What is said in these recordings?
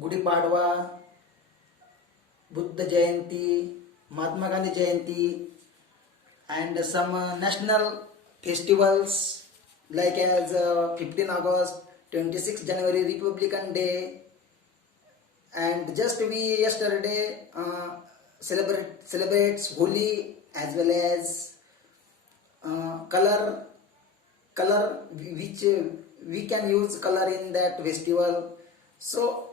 Gudi Padwa, Buddha Jayanti, Mahatma Gandhi Jayanti, and some national festivals like as 15 August, 26 January Republican Day, and just we yesterday celebrates Holi as well as color which we can use color in that festival. So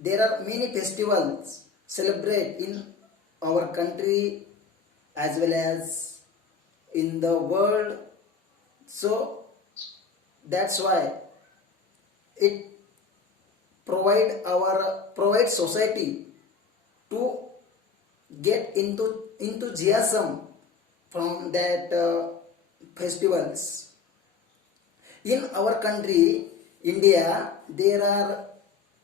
there are many festivals celebrate in our country as well as in the world. So that's why it provide society to get into enthusiasm from that festivals. In our country, India, there are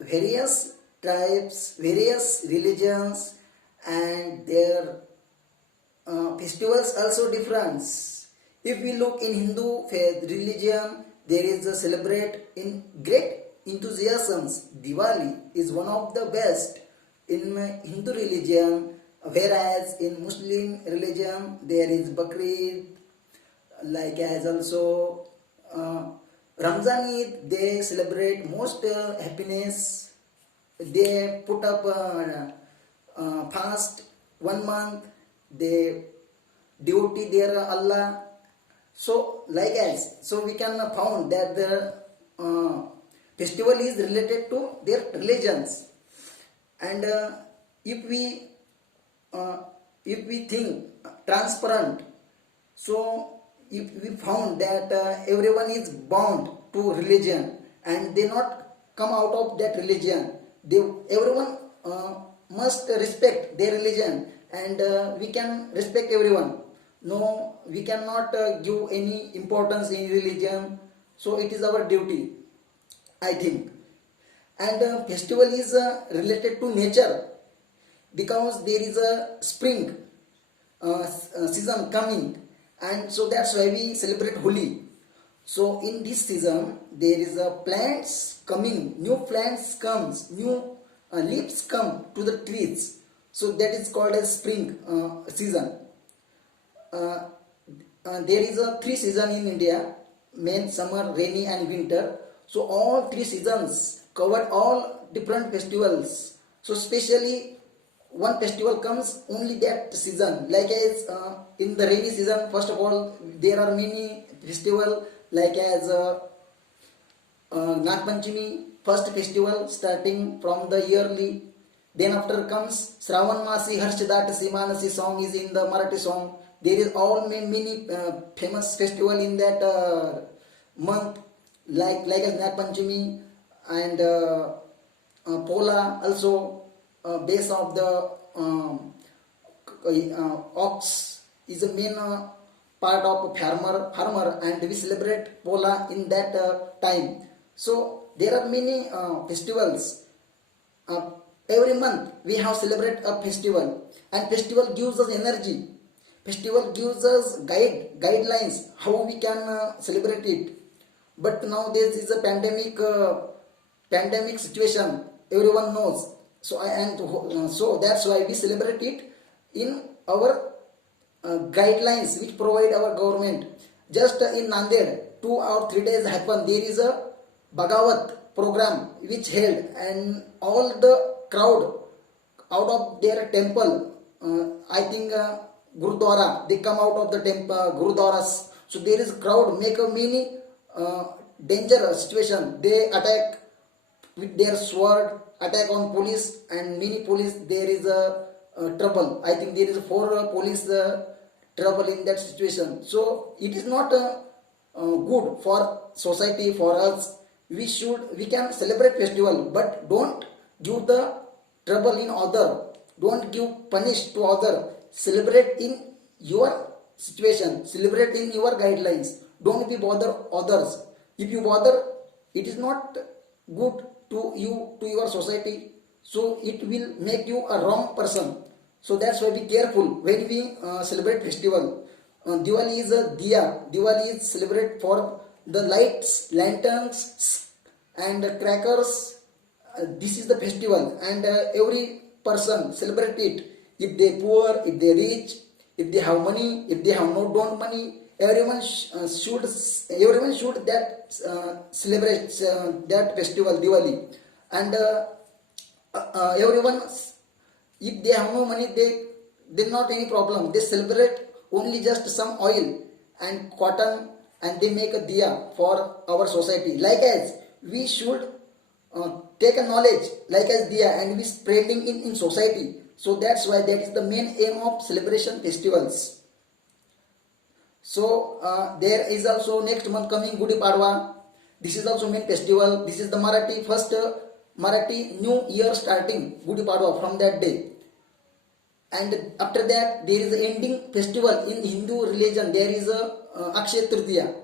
various tribes, various religions, and their festivals also different. If we look in Hindu faith religion, there is a celebrate in great enthusiasms. Diwali is one of the best in Hindu religion, whereas in Muslim religion there is Bakrid, like as also Ramzan Eid. They celebrate most happiness. They put up fast 1 month. They devotee their Allah. So like as so we can found that the festival is related to their religions. And uh, if we think transparent, so if we found that everyone is bound to religion and they not come out of that religion, they everyone must respect their religion, and we can respect everyone. No, we cannot give any importance in religion, so it is our duty, I think. And festival is related to nature, because there is a spring season coming, and so that's why we celebrate Holi. So in this season there is a plants coming, new plants comes, new leaves come to the trees, so that is called as spring season. uh, there is a three season in India: main, summer, rainy, and winter. So all three seasons cover all different festivals. So especially one festival comes only that season. Like as in the rainy season, first of all, there are many festival like as Nag Panchami, first festival starting from the yearly. Then after comes Shravan Masi Harshdat Simanasi song is in the Marathi song. There is all many famous festival in that month, like as Nag Panchami and Pola also, base of the ox is a main part of farmer, and we celebrate Pola in that time. So there are many festivals. Every month we have celebrate a festival, and festival gives us energy. Festival gives us guidelines how we can celebrate it. But now there is a pandemic situation. Everyone knows. So so that's why we celebrate it in our guidelines which provide our government. Just in Nanded, 2 or 3 days happen. There is a Bhagavat program which held, and all the crowd out of their temple, I think Gurudwara, they come out of the temple Gurudwaras. So there is crowd make a mini danger situation. They attack with their sword, attack on police, and many police. There is a trouble. I think there is 4 police trouble in that situation. So it is not good for society, for us. We can celebrate festival, but don't give the trouble in other. Don't give punish to other. Celebrate in your situation. Celebrate in your guidelines. Don't be bother others. If you bother, it is not good to you, to your society. So it will make you a wrong person. So that's why be careful when we celebrate festival. Diwali is a diya. Diwali is celebrate for the lights, lanterns, and crackers, this is the festival, and every person celebrate it. If they poor, if they rich, if they have money, if they have no don't money, everyone should that celebrate that festival Diwali, and everyone, if they have no money, they not any problem, they celebrate only just some oil and cotton, and they make a diya for our society. Like as we should take a knowledge like as diya and we spreading in society. So that's why that is the main aim of celebration festivals. So there is also next month coming Gudi Padwa. This is also main festival. This is the Marathi first Marathi New Year starting Gudi Padwa from that day. And after that there is the ending festival in Hindu religion. There is a Akshaya Tritiya.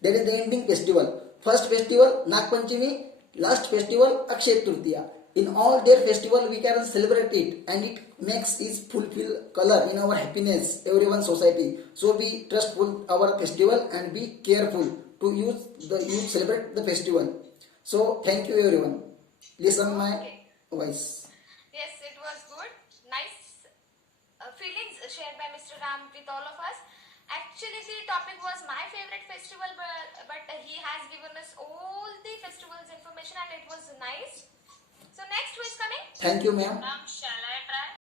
That is the ending festival. First festival Nag Panchami. Last festival Akshaya Tritiya. In all their festival we can celebrate it, and it makes its fulfill color in our happiness, everyone society. So be trustful our festival and be careful to use celebrate the festival. So thank you everyone. Listen my Okay. voice. Yes, it was good. Nice feelings shared by Mr. Ram with all of us. Actually, the topic was my favorite festival, but he has given us all the festivals information and it was nice. So next who is coming? Thank you ma'am. Shall I try?